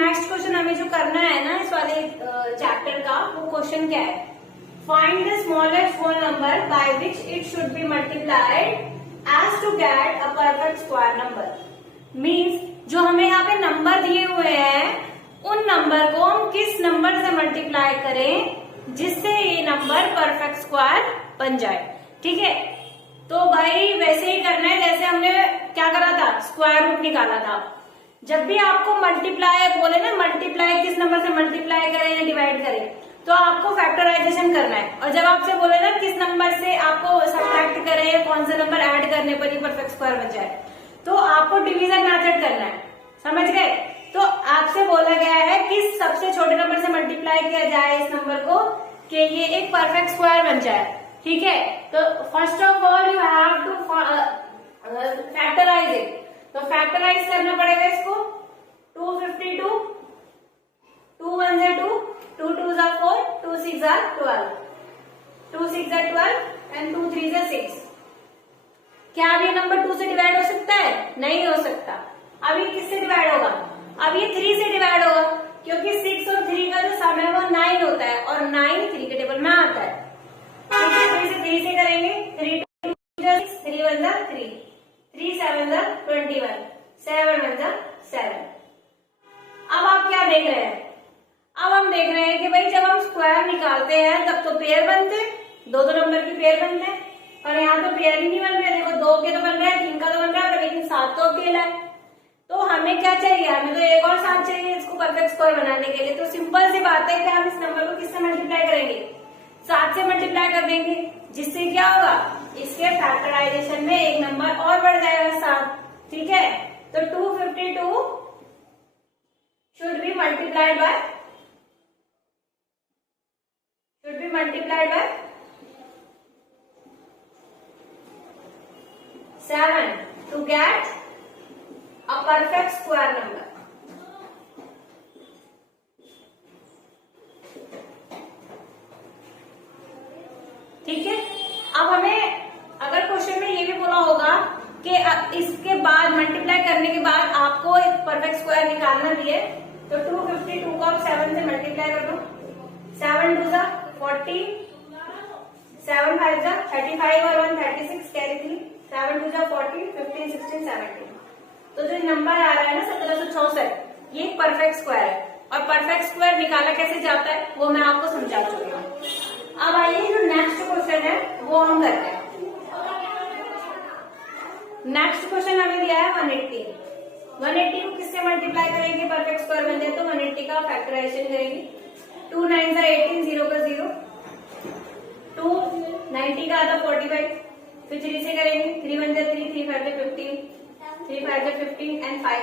Next question हमें जो करना है ना इस वाले चैप्टर का, वो क्वेश्चन क्या है, find the smallest whole number by which it should be multiplied as to get a perfect square number. Means जो हमें यहाँ पे नंबर दिए हुए हैं उन नंबर को हम किस नंबर से मल्टीप्लाई करें जिससे ये नंबर परफेक्ट स्क्वायर बन जाए। ठीक है, तो भाई वैसे ही करना है जैसे हमने क्या करा था, स्क्वायर रूट निकाला था। जब भी आपको मल्टीप्लाई बोले ना, मल्टीप्लाई किस नंबर से मल्टीप्लाई करें या डिवाइड करें, तो आपको फैक्टराइजेशन करना है। और जब आपसे बोले ना किस नंबर से आपको सब्ट्रैक्ट करें या कौन सा नंबर ऐड करने पर ही परफेक्ट स्क्वायर बन जाए, तो आपको डिवीजन मेथड करना है। समझ गए? तो आपसे बोला गया है कि सबसे छोटे नंबर से मल्टीप्लाई किया जाए इस नंबर को कि ये एक परफेक्ट स्क्वायर बन जाए। ठीक है, तो first of all you have to factorise it. तो फैक्टराइज करना पड़ेगा इसको। 252, 2 1 2, 2 2 4, 2 6 12, 2 6 12 एंड 2 3 6। क्या अब ये नंबर 2 से डिवाइड हो सकता है? नहीं हो सकता। अब ये किससे डिवाइड होगा? अब ये 3 से डिवाइड होगा, क्योंकि 6 और 3 का जो सम है वो 9 होता है और 9 3 के टेबल में आता है। ठीक है, 3 से करेंगे, 3 2 6, 3 1 3, 3 7 21, 7 1 7। अब आप क्या देख रहे हैं? अब हम देख रहे हैं कि भाई जब हम स्क्वायर निकालते हैं तब तो पेयर बनते हैं, दो नंबर की पेयर बनते हैं, और यहाँ तो पेयर ही नहीं बन रहे। देखो 2 के तो बन रहे हैं, 3 का तो बन रहा है, लेकिन 7 तो अकेला है। तो हमें क्या चाहिए? हमें तो एक और 7 चाहिए इसको परफेक्ट स्क्वायर बनाने के लिए। तो सिंपल सी बात है कि हम इस नंबर को किससे मल्टीप्लाई करेंगे? 7 से मल्टीप्लाई कर देंगे, जिससे क्या होगा, इसके फैक्टराइजेशन में एक नंबर और बढ़ जाएगा, 7। ठीक है, तो 252 should be multiplied bye 7 to get a perfect square number। ठीक है, अब हमें अगर क्वेश्चन में ये भी बोला होगा कि इसके बाद मल्टीप्लाई करने के बाद आपको एक परफेक्ट स्क्वायर निकालना भी है, तो 252 को आप 7 से मल्टीप्लाई कर दो। 7 2 40, 7 5 35 और 1 36, कैरी 3, 7 2 40, 15 16 17। तो जो नंबर आ रहा है ना 1764, ये परफेक्ट स्क्वायर है। और परफेक्ट स्क्वायर निकाला कैसे जाता है वो मैं आपको समझा चुकी हूँ। अब आइए जो नेक्स्ट क्वेश्चन है वो हम करते हैं। नेक्स्ट क्वेश्चन हमें दिया है 180। 180 को किससे मल्टीप्लाई करेंगे परफेक्ट स्क्वायर बन जाए? तो 180 का फैक्टराइजेशन करेंगे। 2 9 18, 0 का 0, 2 90 का आता 45, फिर 3 से करेंगे, 3 1 3, 3 5 15, 3 5 15 एंड 5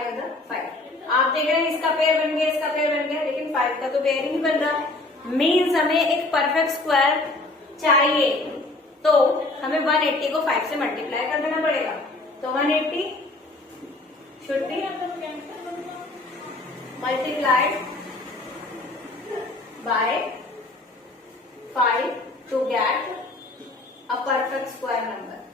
5। आप देख रहे हैं इसका पेयर बन गया, इसका पेयर बन गया, लेकिन 5 का तो पेयर ही नहीं बन रहा। मीन्स हमें एक परफेक्ट स्क्वायर चाहिए, तो हमें 180 को 5 से मल्टीप्लाई कर देना पड़ेगा। तो 180 should be multiplied by 5 to get a perfect square number.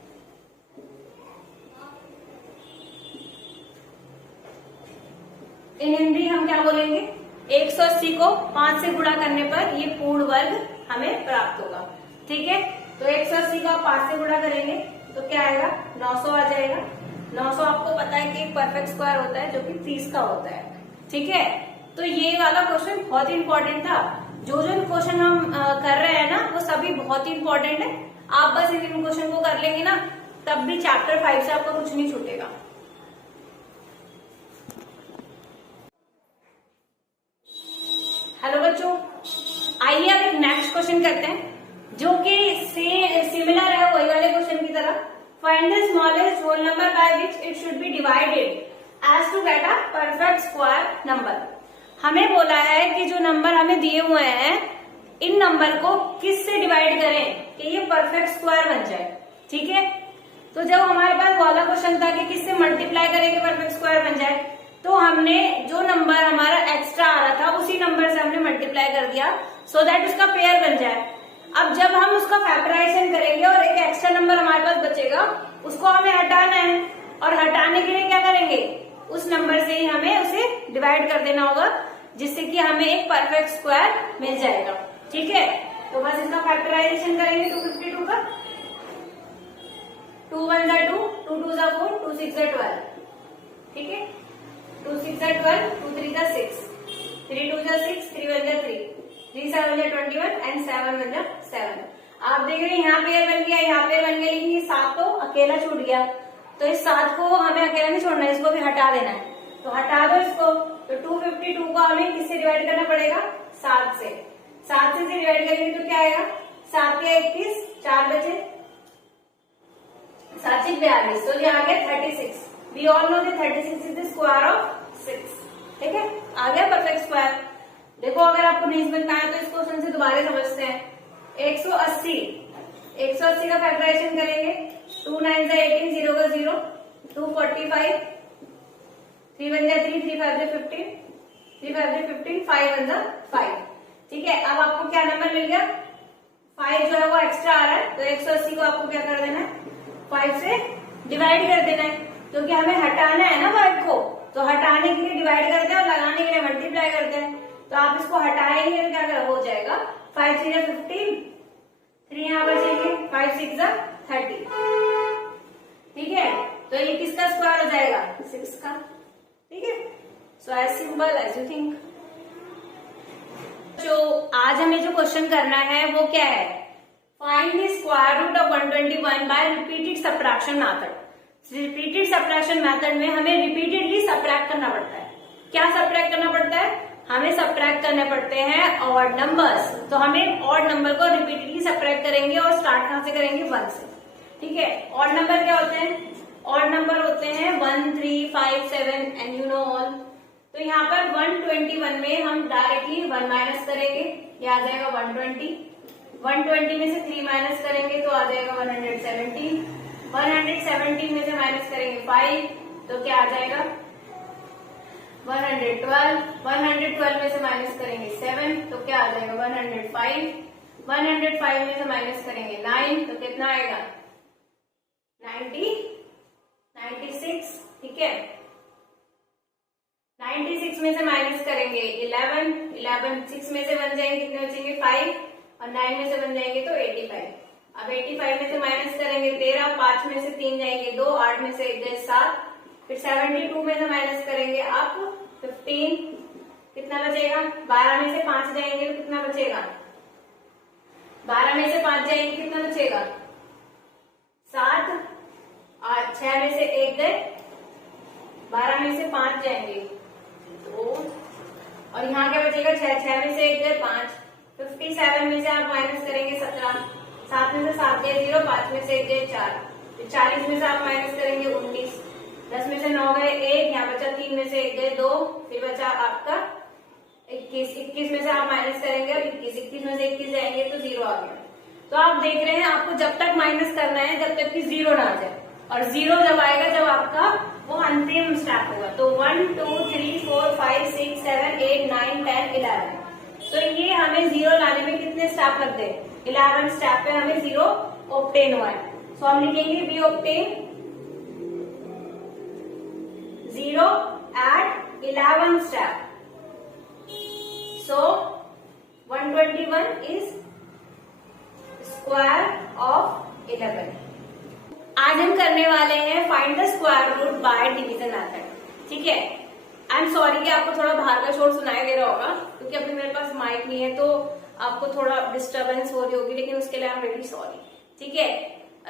In Hindi हम क्या बोलेंगे? 180 को 5 से गुणा करने पर ये पूर्ण वर्ग हमें प्राप्त होगा। ठीक है, तो 180 का 5 से गुणा करेंगे तो क्या आएगा? 900 आ जाएगा। 900 आपको पता है कि एक परफेक्ट स्क्वायर होता है जो कि 30 का होता है। ठीक है, तो ये वाला क्वेश्चन बहुत ही इंपॉर्टेंट था। जो क्वेश्चन हम कर रहे हैं ना वो सभी बहुत ही इंपॉर्टेंट है। आप बस इन क्वेश्चन को कर लेंगे ना, तब भी चैप्टर 5 से आपको कुछ नहीं छूटेगा। हेलो बच्चों, आइए अब एक नेक्स्ट क्वेश्चन करते हैं जो कि सिमिलर है वही वाले क्वेश्चन की तरह। Find the smallest whole number by which it should be divided as to get a perfect square number. हमें बोला है कि जो नंबर हमें दिए हुए हैं इन नंबर को किस से डिवाइड करें कि ये परफेक्ट स्क्वायर बन जाए। ठीक है, तो जब हमारे पास वाला क्वेश्चन था कि किससे मल्टीप्लाई करेंगे परफेक्ट स्क्वायर बन जाए, तो हमने जो नंबर हमारा एक्स्ट्रा आ रहा था उसी नंबर से हमने मल्टीप्लाई कर दिया सो दैट उसका पेयर बन जाए। अब जब हम उसका फैक्टराइजेशन करेंगे और एक एक्स्ट्रा नंबर हमारे पास बचेगा, उसको हमें हटाना है, और हटाने के लिए क्या करेंगे? उस नंबर से ही हमें उसे डिवाइड कर देना होगा जिससे कि हमें एक परफेक्ट स्क्वायर मिल जाएगा। ठीक है, तो बस इसका फैक्टराइजेशन करेंगे 252 का। 2 1 जा 2, 2 2 जा 4, 2 6 जा 12। ठीक है, 2 6 जा 12, 2 3 जा 6, 3 2 जा 6, 3 1 जा 3, 3 7 जा 21 एंड 7 1 जा 7। आप देख रहे हैं यहाँ पेयर बन गया, यहाँ पेयर बन गया, लेकिन ये 7 तो अकेला छूट गया। तो इस 7 को हमें अकेला नहीं छोड़ना है, इसको भी हटा देना है। तो हटा दो इसको। तो 252 को हमें किससे डिवाइड करना पड़ेगा? 7 से। 7 से डिवाइड करेंगे तो क्या आएगा? 7 के 21, 4 बचे, 7 6 42, तो ये आ गया 36। We all know that 36 is the square of 6। ठीक है, आ गया परफेक्ट स्क्वायर। देखो अगर आपको नहीं समझ में आया तो इस क्वेश्चन से दोबारा समझते हैं। 180 का फैक्टराइजेशन करेंगे। 2 9 जा 18, 0 का 0, 2 45, 3 1 जा 3, 3 5 जा 15, 3 5 जा 15, 5 1 जा 5। ठीक है, अब आपको क्या नंबर मिल गया? 5 जो है वो एक्स्ट्रा आ रहा है, तो 180 को आपको क्या कर देना है? 5 से डिवाइड कर देना है, क्योंकि हमें हटाना है ना 5 को। तो हटाने के लिए डिवाइड करते हैं और लगाने के लिए मल्टीप्लाई करते हैं। तो आप इसको हटाएंगे तो क्या हो जाएगा? 5 3 जा 15, 3 यहाँ बचेंगे, 5 6 जा 30। ठीक है, तो ये किसका स्क्वायर हो जाएगा? 6 का। ठीक है, so as simple as you think. जो आज हमें जो क्वेश्चन करना है वो क्या है? Find the square root of 121 by repeated subtraction method. Repeated subtraction method में हमें रिपीटेडली सबट्रैक्ट करना पड़ता है। क्या सबट्रैक्ट करना पड़ता है? हमें सबट्रैक्ट करने पड़ते हैं ऑड नंबर्स। तो हमें ऑड नंबर को रिपीटेडली सबट्रैक्ट करेंगे और स्टार्ट कहां से करेंगे? 1 से। ठीक है, ऑड नंबर क्या होते हैं? ऑड नंबर होते हैं 1 3 5 7 एंड यू नो ऑल। तो यहाँ पर 121 में हम डायरेक्टली 1 माइनस करेंगे, ये आ जाएगा 120। 120 में से 3 माइनस करेंगे तो आ जाएगा 117। 117 में से माइनस करेंगे 5 तो क्या आ जाएगा? 112। 112 में से माइनस करेंगे 7 तो क्या आ जाएगा? 105। 105 में से माइनस करेंगे 9 तो कितना आएगा? 96। ठीक है, 96 में से माइनस करेंगे 11। 6 में से बन जाएंगे, कितने बचेंगे? 5, और 9 में से बन जाएंगे तो 85। अब 85 में से माइनस करेंगे 13, 5 में से 3 जाएंगे 2, 8 में से 1 गए 7, फिर 72 में से माइनस करेंगे आप 15, कितना बचेगा? 12 में से 5 जाएंगे तो कितना बचेगा? 12 में से 5 जाएंगे, कितना बचेगा? 7, और 6 में से 1 गए, 12 में से 5 जाएंगे 2, और यहाँ क्या बचेगा? 6 में से 1 गए 5। 57 में से आप माइनस करेंगे 17, 7 में से 7 गए 0, 5 में से 1 गए 4, फिर 40 में से आप माइनस करेंगे 19, 10 में से 9 गए 1, यहाँ बचा 3 में से 1 गए 2, फिर बचा आपका 21। 21 में से आप माइनस करेंगे 21 में से 21 जाएंगे तो 0 आ गया। तो आप देख रहे हैं आपको जब तक माइनस करना है जब तक कि 0 ना आ जाए, और 0 जब आएगा जब आपका वो अंतिम स्टेप होगा। तो 1 2 3 4 5 6 7 8 9 10 11। तो ये हमें 0 लाने में कितने स्टेप लगते हैं? 11 स्टेप पे हमें 0 ऑब्टेन हुआ है। सो हम लिखेंगे we obtain 0 at 11 step. So 121 is square of 11. आज हम करने वाले हैं find the square root by division method. ठीक है, आई एम सॉरी कि आपको थोड़ा बाहर का शोर सुनाई दे रहा होगा, क्योंकि अभी मेरे पास माइक नहीं है तो आपको थोड़ा डिस्टरबेंस हो रही होगी, लेकिन उसके लिए आई एम वेरी सॉरी। ठीक है,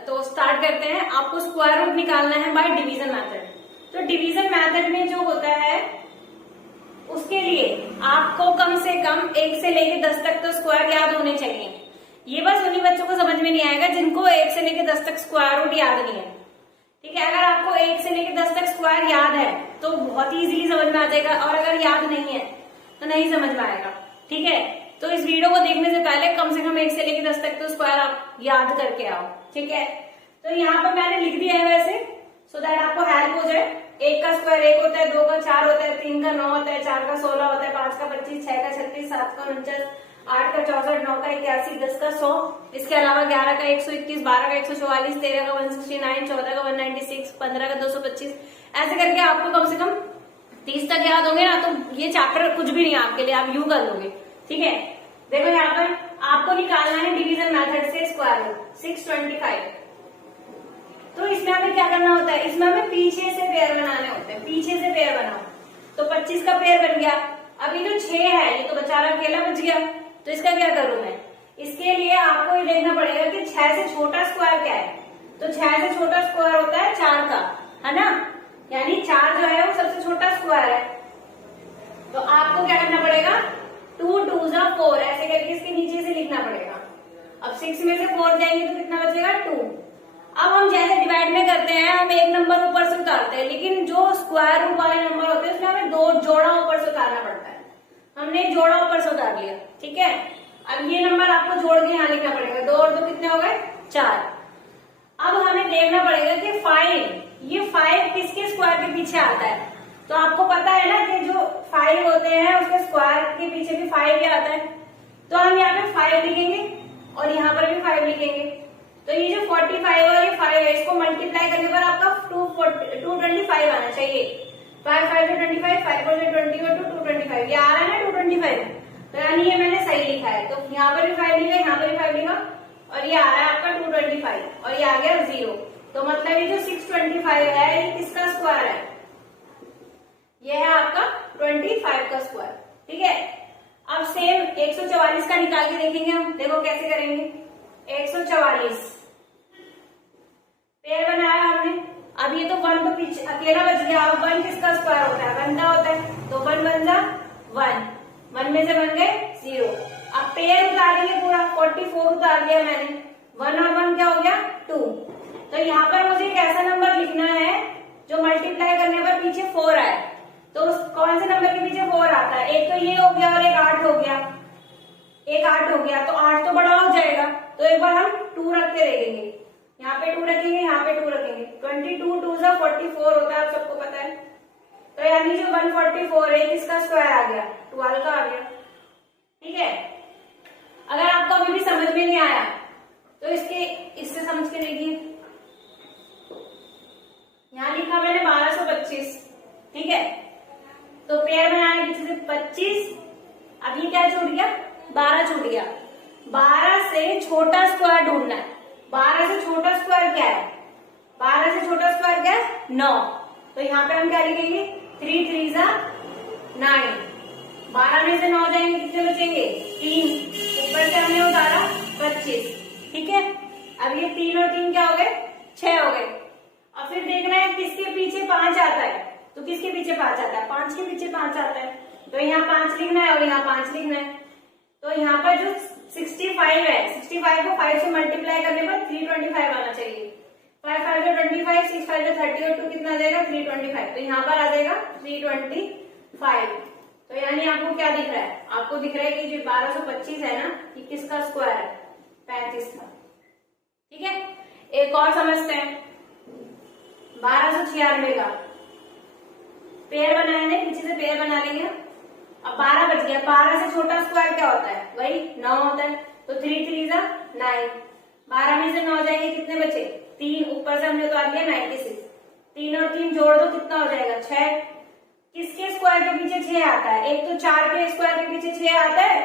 तो स्टार्ट करते हैं। आपको स्क्वायर रूट निकालना है बाय डिवीजन मेथड। तो डिवीजन मेथड में जो होता है उसके लिए आपको कम से कम 1 से लेकर 10 तक तो स्क्वायर याद होने चाहिए। ये बस उन्हीं बच्चों को समझ में नहीं आएगा जिनको 1 से लेकर 10 तक स्क्वायर रूट याद नहीं है। ठीक है, अगर आपको 1 से लेकर 10 तक स्क्वायर याद है तो बहुत इजीली समझ में आ जाएगा, और अगर याद नहीं है तो नहीं समझ में आएगा। ठीक है, तो इस वीडियो को देखने से पहले कम से कम 1 से लेकर 10 तक तो स्क्वायर आप याद करके आओ। ठीक है, तो यहाँ पर मैंने लिख दिया है वैसे, सो दैट आपको हेल्प हो जाए। 1 का स्क्वायर 1 होता है, 2 का 4 होता है, 3 का 9 होता है, 4 का 16 होता है, 5 का 25, 6 का 36, 7 का 49, 8 का 64, 9 का 81, 10 का 100, इसके अलावा 11 का 121, 12 का 144, 13 का 169, 14 का 196, 15 का 225, ऐसे करके आपको कम से कम 30 तक याद होंगे ना तो ये चैप्टर कुछ भी नहीं है आपके लिए, आप यूं कर लोगे। ठीक है, देखो यहाँ पर आपको निकालना है डिवीजन मेथड से स्क्वायर रूट 625। तो इसमें हमें क्या करना होता है, इसमें हमें पीछे से पेयर बनाने होते हैं, पीछे से पेयर बनाओ। तो 25 का पेयर बन गया। अब ये जो 6 है ये तो बेचारा अकेला बच गया, तो इसका क्या करूं मैं, इसके लिए आपको ये देखना पड़ेगा कि 6 से छोटा स्क्वायर क्या है। तो 6 से छोटा स्क्वायर होता है 4 का, है ना, यानी 4 जो है वो सबसे छोटा स्क्वायर है। तो आपको क्या करना पड़ेगा, 2 2 जा 4 ऐसे करके इसके नीचे से लिखना पड़ेगा। अब 6 में से 4 जाएंगे तो कितना बचेगा 2। अब हम जैसे डिवाइड में करते हैं हम एक नंबर ऊपर से उतारते हैं, लेकिन जो स्क्वायर रूट वाले नंबर होते हैं उसमें हमें 2 जोड़ा ऊपर से उतारना पड़ता है। हमने एक जोड़ा ऊपर से उतार लिया। ठीक है, अब ये नंबर आपको जोड़ के यहाँ लिखना पड़ेगा। 2 और 2 कितने हो गए 4। अब हमें देखना पड़ेगा कि 5, ये 5 किसके स्क्वायर के पीछे आता है। तो आपको पता है ना कि जो 5 होते हैं उसके स्क्वायर के पीछे भी 5 ही आता है। तो हम यहाँ पे 5 लिखेंगे और यहाँ पर भी 5 लिखेंगे। तो ये जो 45 और ये 5 है इसको मल्टीप्लाई करने पर आपका 225 आना चाहिए। 5 5 से 25, 5 4 से 20 और 225 ये आ रहा है ना 225। तो यानी ये मैंने सही लिखा है। तो यहाँ पर भी 5 लिखा, यहाँ पर भी 5 लिखा और ये आ रहा है आपका 225 और ये आ गया 0। तो मतलब ये जो 625 है ये किसका स्क्वायर है, ये है आपका 25 का स्क्वायर। ठीक है, अब सेम 144 का निकाल के देखेंगे हम। देखो कैसे करेंगे। 144 पेयर बनाया हमने। अब ये तो 1 तो पीछे अकेला बच गया। अब 1 किसका स्क्वायर होता है, 1 का होता है। तो 1 1 जा 1, 1 में से बन गए 0। अब पेयर उतारेंगे पूरा, 44 उतार लिया मैंने। 1 और 1 क्या हो गया 2। तो यहाँ पर मुझे एक ऐसा नंबर लिखना है जो मल्टीप्लाई करने पर पीछे 4 आए। तो कौन से नंबर के पीछे 4 आता है, एक तो ये हो गया और एक 8 हो गया। एक 8 हो गया तो 8 तो बड़ा हो जाएगा। तो एक बार हम 2 रख के देखेंगे। यहाँ पे 2 रखेंगे, यहाँ पे 2 रखेंगे। 22 2 जा 44 होता है, आप सबको पता है। तो यानी जो 144 है किसका स्क्वायर आ गया, 12 का आ गया। ठीक है, अगर आपको अभी भी समझ में नहीं आया तो इससे समझ के देखिए। यहाँ लिखा मैंने 1225। ठीक है, तो पेयर बनाने पीछे से 25। अब ये क्या छूट गया, 12 छूट गया। 12 से छोटा स्क्वायर ढूंढना है। 12 से छोटा स्क्वायर क्या है, 12 से छोटा स्क्वायर क्या है 9। तो यहाँ पे हम क्या लिखेंगे 3 3 जा 9। 12 में से 9 जाएंगे कितने बचेंगे 3। ऊपर से हमने उतारा 25। ठीक है, अब ये 3 और 3 क्या हो गए 6 हो गए। अब फिर देखना है किसके पीछे 5 आता है। तो किसके पीछे 5 आता है, 5 के पीछे 5 आता है। तो यहाँ 5 लिखना है और यहाँ 5 लिखना है। तो यहाँ पर जो 65 है, 65 को 5 से मल्टीप्लाई करने पर 325 आना चाहिए। 5 5 जो 25, 6 5 जो 30 और 2 कितना आ जाएगा 325। तो यहाँ पर आ जाएगा 325। तो यानी आपको क्या दिख रहा है, आपको दिख रहा है कि जो 1225 है ना ये किसका स्क्वायर है 35 का। ठीक है, एक और समझते हैं 1296 का। पेयर बनाने पीछे से पेयर बना लेंगे। अब 12 बच गया। 12 से छोटा स्क्वायर क्या होता है, वही 9 होता है। तो 3 3 जा 9। 12 में से 9 जाएंगे कितने बचे 3। ऊपर से हमने उतार लिया 96। 3 और 3 जोड़ दो कितना हो जाएगा 6। किसके स्क्वायर के पीछे 6 आता है, एक तो 4 के स्क्वायर के पीछे 6 आता है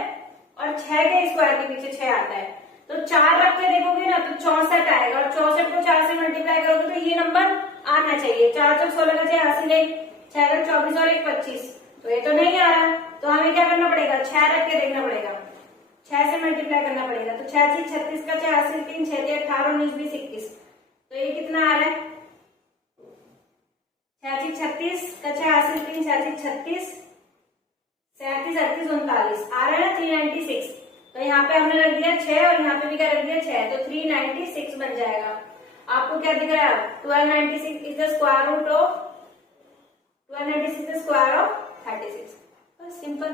और 6 के स्क्वायर के पीछे 6 आता है। तो 4 रख के देखोगे ना तो 64 आएगा और 64 को 4 से मल्टीप्लाई करोगे तो ये नंबर आना चाहिए। 4 4 16 का 6 24 और 1 25। तो ये तो नहीं आ रहा, तो हमें क्या करना पड़ेगा 6 रख के देखना पड़ेगा, 6 से मल्टीप्लाई करना पड़ेगा। तो 6 6 36 का 86 3 6 18 19 20 21। तो ये कितना आ रहा है 6 36 का 86 3 6 36 37 38 39 आ रहा है ना 396। तो यहाँ पे हमने रख दिया 6 और यहाँ पे भी क्या रख दिया 6। तो 396 बन जाएगा। आपको क्या दिख रहा है 1296 is the square root of 1296 is the square of 36। बस सिंपल।